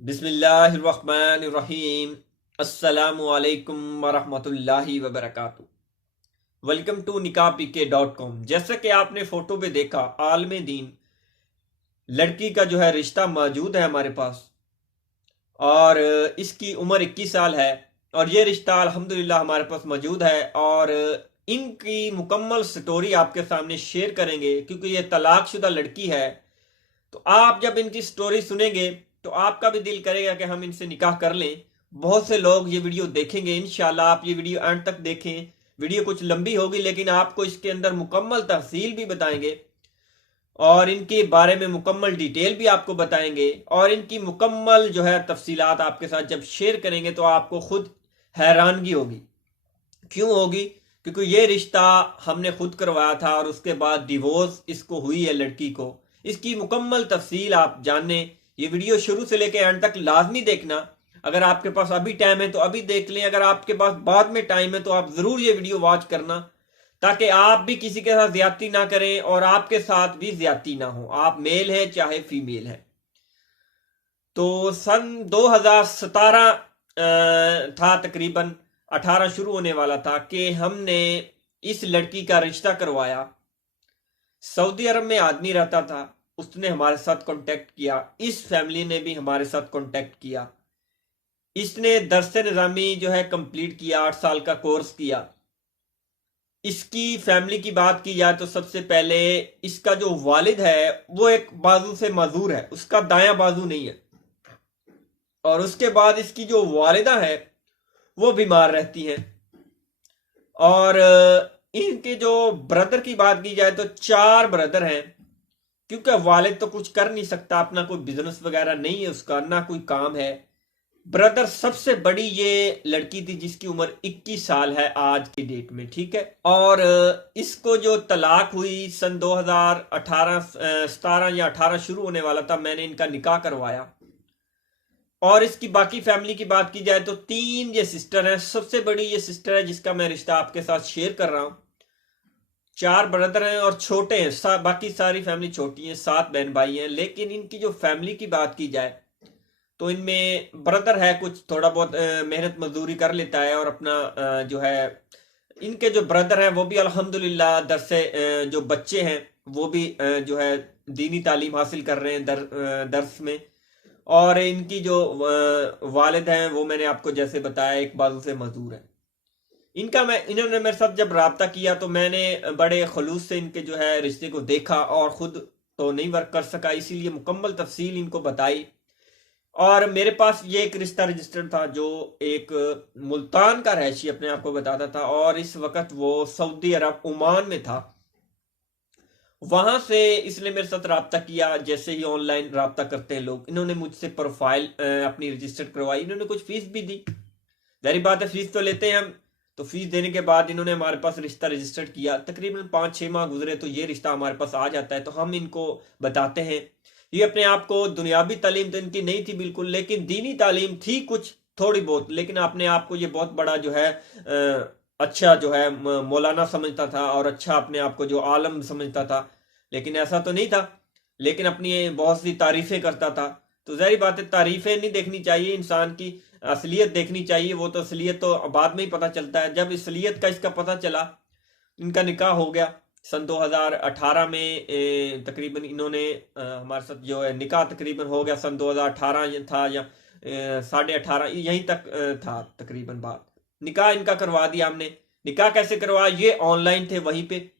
बिस्मिल्लाहिर्रहमानिर्रहीम। अस्सलामुअलैकुम वरहमतुल्लाहि वबरकातुहू। Welcome to nikahpk.com। जैसा कि आपने फोटो पे देखा, आलम दीन लड़की का जो है रिश्ता मौजूद है हमारे पास और इसकी उम्र 21 साल है और ये रिश्ता अल्हम्दुलिल्लाह हमारे पास मौजूद है। और इनकी मुकम्मल स्टोरी आपके सामने शेयर करेंगे क्योंकि ये तलाकशुदा लड़की है। तो आप जब इनकी स्टोरी सुनेंगे तो आपका भी दिल करेगा कि हम इनसे निकाह कर लें। बहुत से लोग ये वीडियो देखेंगे, इंशाल्लाह आप ये वीडियो एंड तक देखें। वीडियो कुछ लंबी होगी लेकिन आपको इसके अंदर मुकम्मल तफसील भी बताएंगे और इनके बारे में मुकम्मल डिटेल भी आपको बताएंगे और इनकी मुकम्मल जो है तफसीलात आपके साथ जब शेयर करेंगे तो आपको खुद हैरानगी होगी। क्यों होगी? क्योंकि ये रिश्ता हमने खुद करवाया था और उसके बाद डिवोर्स इसको हुई है लड़की को। इसकी मुकम्मल तफसील आप जानने, ये वीडियो शुरू से लेकर एंड तक लाजमी देखना। अगर आपके पास अभी टाइम है तो अभी देख लें, अगर आपके पास बाद में टाइम है तो आप जरूर ये वीडियो वॉच करना ताकि आप भी किसी के साथ ज्यादती ना करें और आपके साथ भी ज्यादती ना हो, आप मेल है चाहे फीमेल है। तो सन 2017 था, तकरीबन 18 शुरू होने वाला था कि हमने इस लड़की का रिश्ता करवाया। सऊदी अरब में आदमी रहता था, उसने हमारे साथ कांटेक्ट किया, इस फैमिली ने भी हमारे साथ कांटेक्ट किया। इसने दरस निज़ामी जो है कंप्लीट किया, 8 साल का कोर्स किया। इसकी फैमिली की बात की जाए तो सबसे पहले इसका जो वालिद है वो एक बाजू से माजूर है, उसका दायां बाजू नहीं है। और उसके बाद इसकी जो वालिदा है वो बीमार रहती हैं। और इनके जो ब्रदर की बात की जाए तो 4 ब्रदर हैं, क्योंकि वालिद तो कुछ कर नहीं सकता, अपना कोई बिजनेस वगैरह नहीं है उसका, ना कोई काम है। ब्रदर सबसे बड़ी ये लड़की थी जिसकी उम्र 21 साल है आज की डेट में, ठीक है। और इसको जो तलाक हुई सन 2018 17 या 18 शुरू होने वाला था, मैंने इनका निकाह करवाया। और इसकी बाकी फैमिली की बात की जाए तो 3 ये सिस्टर हैं, सबसे बड़ी ये सिस्टर है जिसका मैं रिश्ता आपके साथ शेयर कर रहा हूं। 4 ब्रदर हैं और छोटे हैं, बाकी सारी फैमिली छोटी है, 7 बहन भाई हैं। लेकिन इनकी जो फैमिली की बात की जाए तो इनमें ब्रदर है कुछ थोड़ा बहुत मेहनत मजदूरी कर लेता है और अपना जो है, इनके जो ब्रदर हैं वो भी अल्हम्दुलिल्लाह जो बच्चे हैं वो भी जो है दीनी तालीम हासिल कर रहे हैं दर्स में। और इनकी जो वालिद हैं वो मैंने आपको जैसे बताया एक बाजू से मजदूर है। इन्होंने मेरे साथ जब रब्ता किया तो मैंने बड़े खलूस से इनके जो है रिश्ते को देखा और खुद तो नहीं वर्क कर सका, इसीलिए मुकम्मल तफसील इनको बताई। और मेरे पास ये एक रिश्ता रजिस्टर्ड था जो एक मुल्तान का रहशी अपने आप को बताता था और इस वक्त वो सऊदी अरब ओमान में था। वहां से इसने मेरे साथ रब्ता किया, जैसे ही ऑनलाइन रब्ता करते हैं लोग। इन्होंने मुझसे प्रोफाइल अपनी रजिस्टर्ड करवाई, इन्होंने कुछ फीस भी दी। जारी बात है, फीस तो लेते हैं हम। तो फीस देने के बाद इन्होंने हमारे पास रिश्ता रजिस्टर्ड किया। तकरीबन 5-6 माह गुजरे तो ये रिश्ता हमारे पास आ जाता है। तो हम इनको बताते हैं, ये अपने आप को दुनियावी तालीम तो इनकी नहीं थी बिल्कुल, लेकिन दीनी तालीम थी कुछ थोड़ी बहुत। लेकिन अपने आप को ये बहुत बड़ा जो है अच्छा जो है मौलाना समझता था और अच्छा अपने आप को जो आलम समझता था, लेकिन ऐसा तो नहीं था। लेकिन अपनी बहुत सी तारीफें करता था। तो जाहिर बात है, तारीफें नहीं देखनी चाहिए इंसान की, असलियत देखनी चाहिए। वो तो असलियत तो बाद में ही पता चलता है। जब असलियत का इसका पता चला, इनका निकाह हो गया सन 2018 में। तकरीबन इन्होंने हमारे साथ जो है निकाह तकरीबन हो गया सन 2018 था या 18.5 यहीं तक था तकरीबन। बात निकाह इनका करवा दिया हमने। निकाह कैसे करवाया? ये ऑनलाइन थे वहीं पे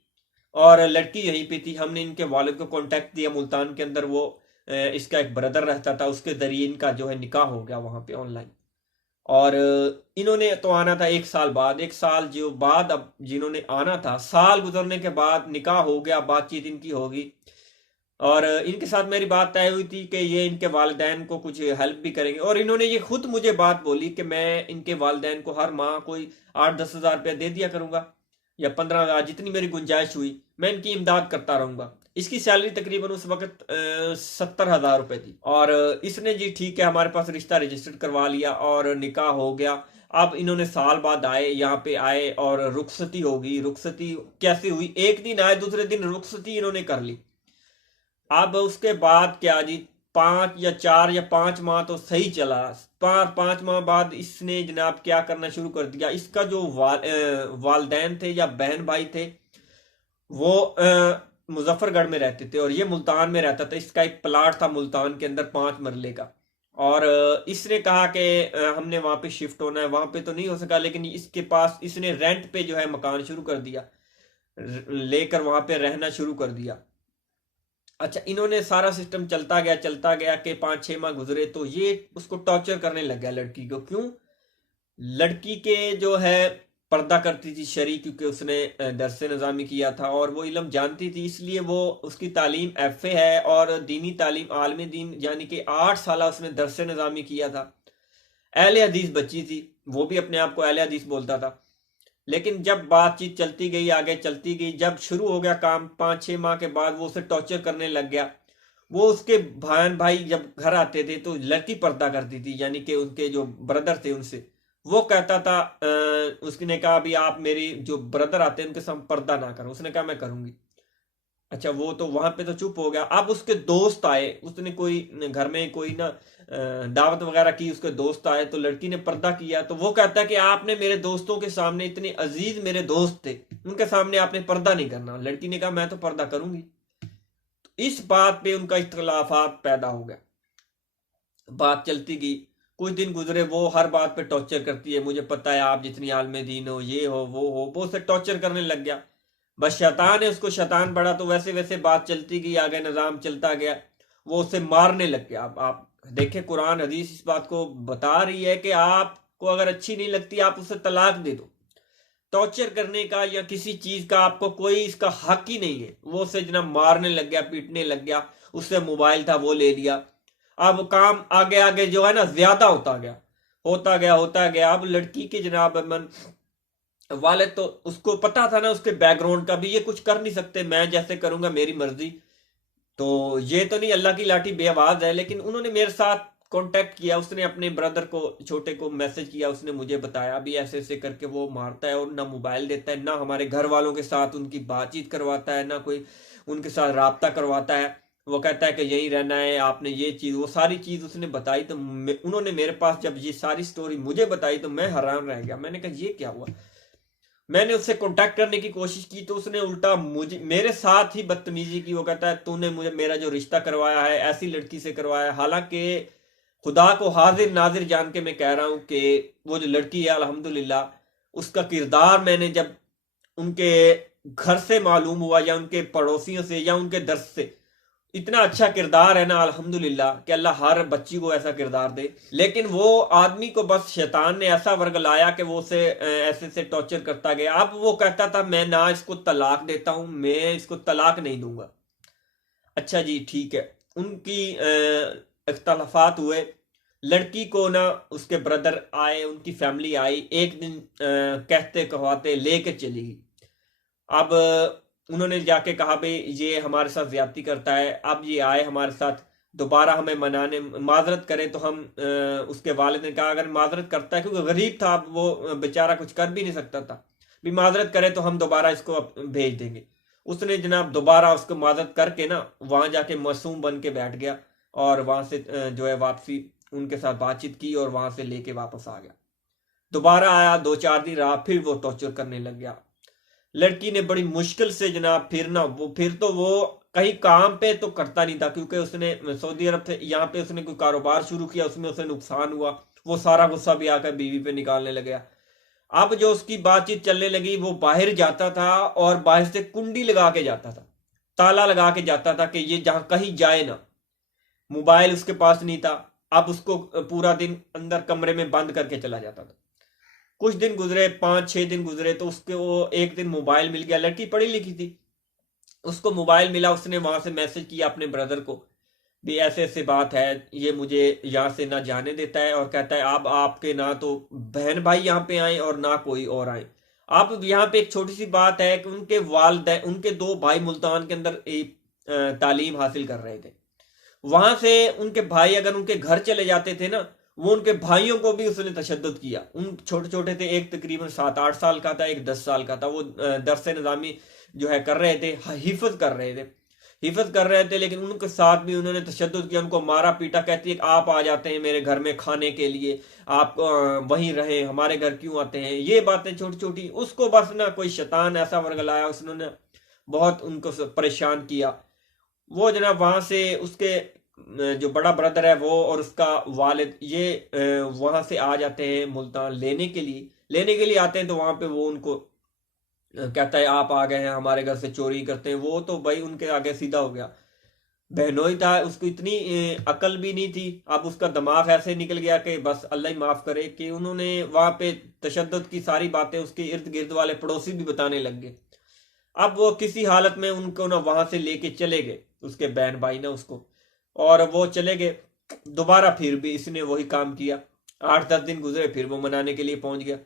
और लड़की यहीं पे थी। हमने इनके वालिद को कांटेक्ट दिया मुल्तान के अंदर, वो इसका एक ब्रदर रहता था, उसके जरिए इनका जो है निकाह हो गया वहां पे ऑनलाइन। और इन्होंने तो आना था 1 साल बाद, 1 साल जो बाद अब जिन्होंने आना था, साल गुजरने के बाद निकाह हो गया, बातचीत इनकी होगी। और इनके साथ मेरी बात तय हुई थी कि ये इनके वालिदैन को कुछ हेल्प भी करेंगे। और इन्होंने ये खुद मुझे बात बोली कि मैं इनके वालिदैन को हर माह कोई 8-10 हज़ार रुपया दे दिया करूंगा या 15 हज़ार, जितनी मेरी गुंजाइश हुई मैं इनकी इमदाद करता रहूंगा। इसकी सैलरी तकरीबन उस वक्त 70 हज़ार रुपए थी। और इसने जी ठीक है हमारे पास रिश्ता रजिस्टर्ड करवा लिया और निकाह हो गया। अब इन्होंने साल बाद आए, यहाँ पे आए और रुखसती होगी। रुखसती कैसे हुई? एक दिन आए, दूसरे दिन रुखसती इन्होंने कर ली। अब उसके बाद क्या जी, 5 या 4 या 5 माह तो सही चला। 5 माह बाद इसने जनाब क्या करना शुरू कर दिया। इसका जो वालदैन थे या बहन भाई थे वो मुजफ्फरगढ़ में रहते थे और ये मुल्तान में रहता था। इसका एक प्लाट था मुल्तान के अंदर 5 मरले का। और इसने कहा कि हमने वहां पे शिफ्ट होना है। वहां पे तो नहीं हो सका, लेकिन इसके पास इसने रेंट पे जो है मकान शुरू कर दिया, लेकर वहां पे रहना शुरू कर दिया। अच्छा, इन्होंने सारा सिस्टम चलता गया कि 5-6 माह गुजरे तो ये उसको टॉर्चर करने लग गया लड़की को। क्यों? लड़की के जो है पर्दा करती थी शरी, क्योंकि उसने दरस निज़ामी किया था और वो इल्म जानती थी, इसलिए वो उसकी तालीम एफए है और दीनी तालीम आलमी दीन यानी कि 8 साल उसने दरस निज़ामी किया था। अहले हदीस बच्ची थी, वो भी अपने आप को अहले हदीस बोलता था। लेकिन जब बातचीत चलती गई, आगे चलती गई, जब शुरू हो गया काम 5-6 माह के बाद, वो उसे टॉर्चर करने लग गया। वो उसके बहन भाई जब घर आते थे तो लड़की पर्दा करती थी, यानी कि उनके जो ब्रदर थे उनसे। वो कहता था उसने कहा भी आप मेरी जो ब्रदर आते हैं उनके साथ पर्दा ना करो। उसने कहा मैं करूंगी। अच्छा, वो तो वहां पे तो चुप हो गया। अब उसके दोस्त आए, उसने कोई घर में कोई ना दावत वगैरह की, उसके दोस्त आए तो लड़की ने पर्दा किया। तो वो कहता है कि आपने मेरे दोस्तों के सामने, इतने अजीज मेरे दोस्त थे, उनके सामने आपने पर्दा नहीं करना। लड़की ने कहा मैं तो पर्दा करूंगी। तो इस बात पे उनका इख्तलाफात पैदा हो गया। बात चलती गई, कुछ दिन गुजरे, वो हर बात पे टॉर्चर करती है, मुझे पता है आप जितनी आलम दीन हो, ये हो वो हो। वो उसे टॉर्चर करने लग गया। बस शैतान है, उसको शैतान बढ़ा तो वैसे वैसे बात चलती गई, आगे निज़ाम चलता गया। वो उसे मारने लग गया। अब आप देखें, कुरान हदीस इस बात को बता रही है कि आपको अगर अच्छी नहीं लगती आप उसे तलाक दे दो। टॉर्चर करने का या किसी चीज का आपको कोई इसका हक ही नहीं है। वो उसे जना मारने लग गया, पीटने लग गया। उससे मोबाइल था वो ले लिया। अब काम आगे आगे जो है ना ज्यादा होता गया, होता गया। अब लड़की के जनाब मन वाले तो उसको पता था ना उसके बैकग्राउंड का भी, ये कुछ कर नहीं सकते, मैं जैसे करूंगा मेरी मर्जी। तो ये तो नहीं अल्लाह की लाठी बेआवाज है। लेकिन उन्होंने मेरे साथ कांटेक्ट किया, उसने अपने ब्रदर को, छोटे को मैसेज किया। उसने मुझे बताया अभी ऐसे ऐसे करके वो मारता है और ना मोबाइल देता है, ना हमारे घर वालों के साथ उनकी बातचीत करवाता है, ना कोई उनके साथ राब्ता करवाता है। वो कहता है कि यहीं रहना है, आपने ये चीज, वो सारी चीज उसने बताई। तो उन्होंने मेरे पास जब ये सारी स्टोरी मुझे बताई तो मैं हैरान रह गया। मैंने कहा ये क्या हुआ। मैंने उससे कांटेक्ट करने की कोशिश की तो उसने उल्टा मुझे मेरे साथ ही बदतमीजी की। वो कहता है तूने मुझे मेरा जो रिश्ता करवाया है ऐसी लड़की से करवाया है। हालांकि खुदा को हाजिर नाजिर जान के मैं कह रहा हूं कि वो जो लड़की है अल्हम्दुलिल्लाह उसका किरदार मैंने जब उनके घर से मालूम हुआ या उनके पड़ोसियों से या उनके दर्श से, इतना अच्छा किरदार है ना अल्हम्दुलिल्लाह कि अल्लाह हर बच्ची को ऐसा किरदार दे। लेकिन वो आदमी को बस शैतान ने ऐसा वर्ग लाया कि वो उसे ऐसे से टॉर्चर करता गया। अब वो कहता था मैं ना इसको तलाक देता हूं, मैं इसको तलाक नहीं दूंगा। अच्छा जी ठीक है, उनकी इख्तलाफात हुए। लड़की को ना उसके ब्रदर आए, उनकी फैमिली आई, एक दिन कहते कहवाते लेके चली गई। अब उन्होंने जाके कहा भाई ये हमारे साथ ज्यादती करता है। अब ये आए हमारे साथ, दोबारा हमें मनाने माजरत करे तो हम उसके वालिद ने कहा अगर माजरत करता है, क्योंकि गरीब था अब वो बेचारा कुछ कर भी नहीं सकता था, भी माजरत करे तो हम दोबारा इसको भेज देंगे। उसने जनाब दोबारा उसको माजरत करके ना वहां जाके मासूम बन के बैठ गया और वहां से जो है वापसी उनके साथ बातचीत की और वहां से लेके वापस आ गया। दोबारा आया, 2-4 दिन रहा, फिर वो टॉर्चर करने लग गया। लड़की ने बड़ी मुश्किल से जनाब फिर तो वो कहीं काम पे तो करता नहीं था, क्योंकि उसने सऊदी अरब थे, यहाँ पे उसने कोई कारोबार शुरू किया, उसमें उसे नुकसान हुआ। वो सारा गुस्सा भी आकर बीवी पे निकालने लग गया। अब जो उसकी बातचीत चलने लगी, वो बाहर जाता था और बाहर से कुंडी लगा के जाता था, ताला लगा के जाता था कि ये जहां कहीं जाए ना। मोबाइल उसके पास नहीं था। अब उसको पूरा दिन अंदर कमरे में बंद करके चला जाता था। कुछ दिन गुजरे, 5-6 दिन गुजरे तो उसके वो एक दिन मोबाइल मिल गया। लड़की पढ़ी लिखी थी, उसको मोबाइल मिला। उसने वहां से मैसेज किया अपने ब्रदर को भी ऐसे ऐसे बात है, ये मुझे यहाँ से ना जाने देता है और कहता है अब आपके ना तो बहन भाई यहाँ पे आए और ना कोई और आए। अब यहाँ पे एक छोटी सी बात है कि उनके वालिदैन, उनके 2 भाई मुल्तान के अंदर एक तालीम हासिल कर रहे थे। वहां से उनके भाई अगर उनके घर चले जाते थे ना, वो उनके भाइयों को भी उसने तशद्दुद किया। उन छोटे छोटे थे, एक तकरीबन 7-8 साल का था, एक 10 साल का था। वो दरस निज़ामी जो है कर रहे थे, हिफ्ज कर रहे थे। हिफाजत कर रहे थे, लेकिन उनके साथ भी उन्होंने तशद्दुद किया, उनको मारा पीटा। कहती है कि आप आ जाते हैं मेरे घर में खाने के लिए, आप वहीं रहे, हमारे घर क्यों आते हैं। ये बातें छोटी छोटी, उसको बस ना कोई शैतान ऐसा वर्ग लाया, उसने बहुत उनको परेशान किया। वो जनाब वहां से उसके जो बड़ा ब्रदर है वो और उसका वालिद ये वहां से आ जाते हैं मुल्तान लेने के लिए आते हैं। तो वहां पे वो उनको कहता है आप आ गए हैं हमारे घर से चोरी करते हैं। वो तो भाई उनके आगे सीधा हो गया। बहनोई था, उसको इतनी अकल भी नहीं थी। अब उसका दिमाग ऐसे निकल गया कि बस अल्लाह ही माफ करे कि उन्होंने वहां पे तशद्दुद की सारी बातें उसके इर्द गिर्द वाले पड़ोसी भी बताने लग गए। अब वो किसी हालत में उनको ना वहां से लेके चले गए, उसके बहन भाई ना उसको, और वो चले गए। दोबारा फिर भी इसने वही काम किया। 8-10 दिन गुजरे, फिर वो मनाने के लिए पहुंच गया।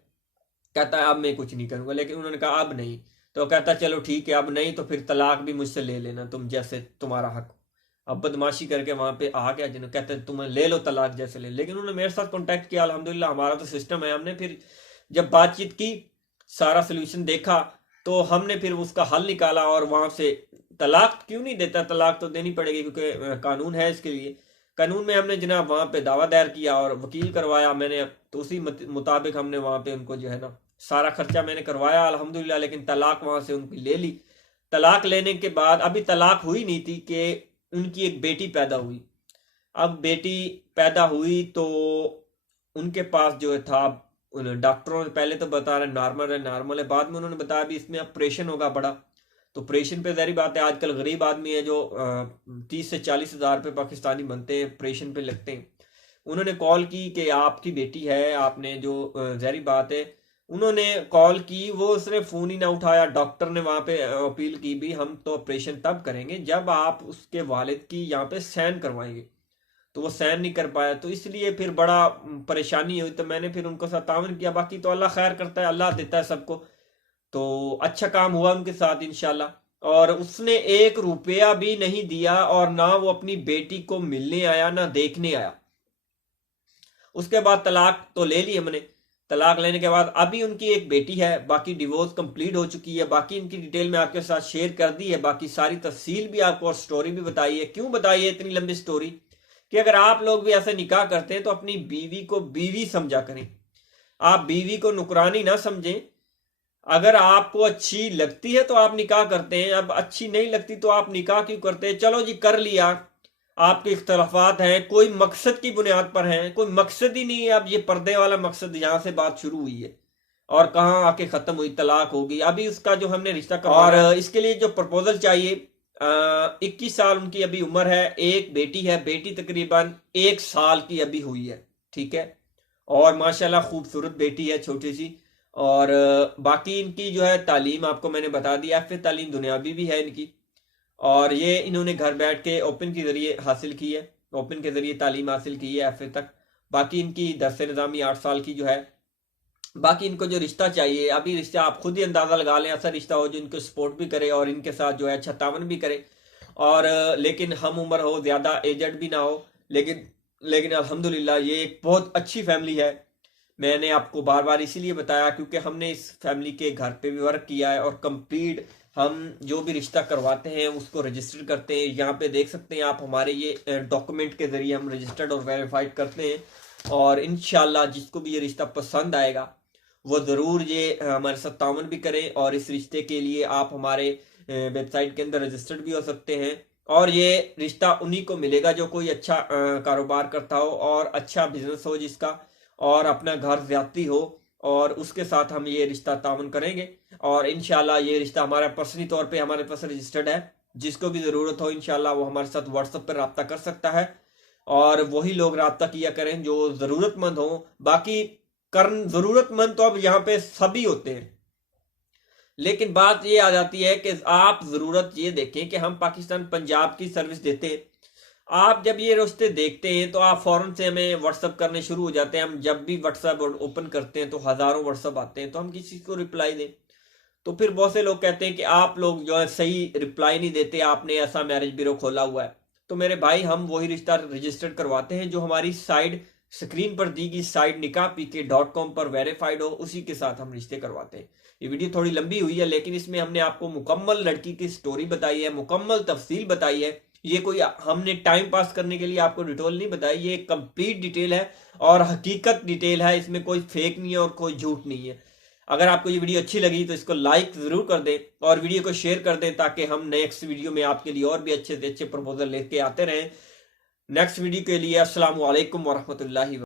कहता है अब मैं कुछ नहीं करूंगा, लेकिन उन्होंने कहा अब नहीं। तो कहता चलो ठीक है, अब नहीं तो फिर तलाक भी मुझसे ले लेना, तुम जैसे तुम्हारा हक। अब बदमाशी करके वहां पे आ गया, जिन्होंने कहते हैं तुम्हें ले लो तलाक जैसे ले। लेकिन उन्होंने मेरे साथ कांटेक्ट किया, अल्हम्दुलिल्लाह हमारा तो सिस्टम है। हमने फिर जब बातचीत की, सारा सोल्यूशन देखा, तो हमने फिर उसका हल निकाला। और वहां से तलाक क्यों नहीं देता, तलाक तो देनी पड़ेगी क्योंकि कानून है इसके लिए। कानून में हमने जनाब वहां पे दावा दायर किया और वकील करवाया मैंने। तो उसी मुताबिक हमने वहां पे उनको जो है ना सारा खर्चा मैंने करवाया अल्हम्दुलिल्लाह। लेकिन तलाक वहां से उनकी ले ली। तलाक लेने के बाद अभी तलाक हुई नहीं थी कि उनकी एक बेटी पैदा हुई। अब बेटी पैदा हुई तो उनके पास जो है था, डॉक्टरों ने पहले तो बता रहे नॉर्मल है, बाद में उन्होंने बताया भी इसमें ऑपरेशन होगा बड़ा। तो ऑपरेशन पे जारी बात है, आजकल गरीब आदमी है जो 30 से 40 हज़ार रुपये पाकिस्तानी बनते हैं, ऑपरेशन पे लगते हैं। उन्होंने कॉल की कि आपकी बेटी है, आपने जो जारी बात है, उन्होंने कॉल की, वो उसने फोन ही ना उठाया। डॉक्टर ने वहां पे अपील की भी हम तो ऑपरेशन तब करेंगे जब आप उसके वालिद की यहाँ पे साइन करवाएंगे। तो वो साइन नहीं कर पाया, तो इसलिए फिर बड़ा परेशानी हुई। तो मैंने फिर उनको साथ तावन किया। बाकी तो अल्लाह खैर करता है, अल्लाह देता है सबको। तो अच्छा काम हुआ उनके साथ इंशाल्लाह। और उसने 1 रुपया भी नहीं दिया और ना वो अपनी बेटी को मिलने आया ना देखने आया। उसके बाद तलाक तो ले ली हमने। तलाक लेने के बाद अभी उनकी एक बेटी है, बाकी डिवोर्स कंप्लीट हो चुकी है। बाकी इनकी डिटेल में आपके साथ शेयर कर दी है, बाकी सारी तफसील भी आपको और स्टोरी भी बताई है। क्यों बताई है इतनी लंबी स्टोरी, कि अगर आप लोग भी ऐसे निकाह करते हैं तो अपनी बीवी को बीवी समझा करें। आप बीवी को नुकरानी ना समझें। अगर आपको अच्छी लगती है तो आप निकाह करते हैं, अब अच्छी नहीं लगती तो आप निकाह क्यों करते हैं। चलो जी कर लिया, आपके इख्तलाफात हैं, कोई मकसद की बुनियाद पर हैं, कोई मकसद ही नहीं है। अब ये पर्दे वाला मकसद, यहां से बात शुरू हुई है और कहाँ आके खत्म हुई, तलाक होगी। अभी उसका जो हमने रिश्ता करवाया, और इसके लिए जो प्रपोजल चाहिए, 21 साल उनकी अभी उम्र है। एक बेटी है, बेटी तकरीबन 1 साल की अभी हुई है, ठीक है। और माशाल्लाह खूबसूरत बेटी है, छोटी सी। और बाकी इनकी जो है तालीम आपको मैंने बता दी, एफ तालीम दुनियावी भी है इनकी। और ये इन्होंने घर बैठ के ओपन के जरिए हासिल की है, ओपन के जरिए तालीम हासिल की है एफ तक। बाकी इनकी दरस निज़ामी 8 साल की जो है। बाकी इनको जो रिश्ता चाहिए, अभी रिश्ता आप खुद ही अंदाजा लगा लें, ऐसा रिश्ता हो जो इनको सपोर्ट भी करे और इनके साथ जो है अच्छा तावन भी करे। और लेकिन हम उम्र हो, ज्यादा एजड भी ना हो। लेकिन लेकिन अल्हम्दुलिल्लाह ये एक बहुत अच्छी फैमिली है। मैंने आपको बार बार इसीलिए बताया क्योंकि हमने इस फैमिली के घर पे भी वर्क किया है और कंप्लीट हम जो भी रिश्ता करवाते हैं उसको रजिस्टर करते हैं। यहाँ पे देख सकते हैं आप, हमारे ये डॉक्यूमेंट के जरिए हम रजिस्टर्ड और वेरीफाइड करते हैं। और इंशाल्लाह जिसको भी ये रिश्ता पसंद आएगा वो ज़रूर ये हमारे साथ तावन भी करें। और इस रिश्ते के लिए आप हमारे वेबसाइट के अंदर रजिस्टर्ड भी हो सकते हैं। और ये रिश्ता उन्हीं को मिलेगा जो कोई अच्छा कारोबार करता हो और अच्छा बिजनेस हो जिसका, और अपना घर ज्यादती हो, और उसके साथ हम ये रिश्ता तावन करेंगे। और इंशाल्लाह ये रिश्ता हमारा पर्सनली तौर पे हमारे पास रजिस्टर्ड है। जिसको भी ज़रूरत हो इंशाल्लाह वो हमारे साथ व्हाट्सएप पर रब्ता कर सकता है। और वही लोग रब्ता किया करें जो ज़रूरतमंद हो। बाकी ज़रूरतमंद तो अब यहाँ पे सभी होते हैं, लेकिन बात ये आ जाती है कि आप ज़रूरत ये देखें कि हम पाकिस्तान पंजाब की सर्विस देते हैं। आप जब ये रिश्ते देखते हैं तो आप फौरन से हमें व्हाट्सअप करने शुरू हो जाते हैं। हम जब भी व्हाट्सअप ओपन करते हैं तो हज़ारों व्हाट्सअप आते हैं, तो हम किसी को रिप्लाई दें तो फिर बहुत से लोग कहते हैं कि आप लोग जो है सही रिप्लाई नहीं देते, आपने ऐसा मैरिज ब्यूरो खोला हुआ है। तो मेरे भाई हम वही रिश्ता रजिस्टर्ड करवाते हैं जो हमारी साइड स्क्रीन पर दी गई साइट nikahpk.com पर वेरीफाइड हो, उसी के साथ हम रिश्ते करवाते हैं। ये वीडियो थोड़ी लंबी हुई है, लेकिन इसमें हमने आपको मुकम्मल लड़की की स्टोरी बताई है, मुकम्मल तफसील बताई है। ये कोई हमने टाइम पास करने के लिए आपको डिटेल नहीं बताई, ये कंप्लीट डिटेल है और हकीकत डिटेल है। इसमें कोई फेक नहीं है और कोई झूठ नहीं है। अगर आपको ये वीडियो अच्छी लगी तो इसको लाइक जरूर कर दें और वीडियो को शेयर कर दें, ताकि हम नेक्स्ट वीडियो में आपके लिए और भी अच्छे से अच्छे प्रपोजल लेके आते रहें। नेक्स्ट वीडियो के लिए अस्सलाम वालेकुम वरहमतुल्लाहि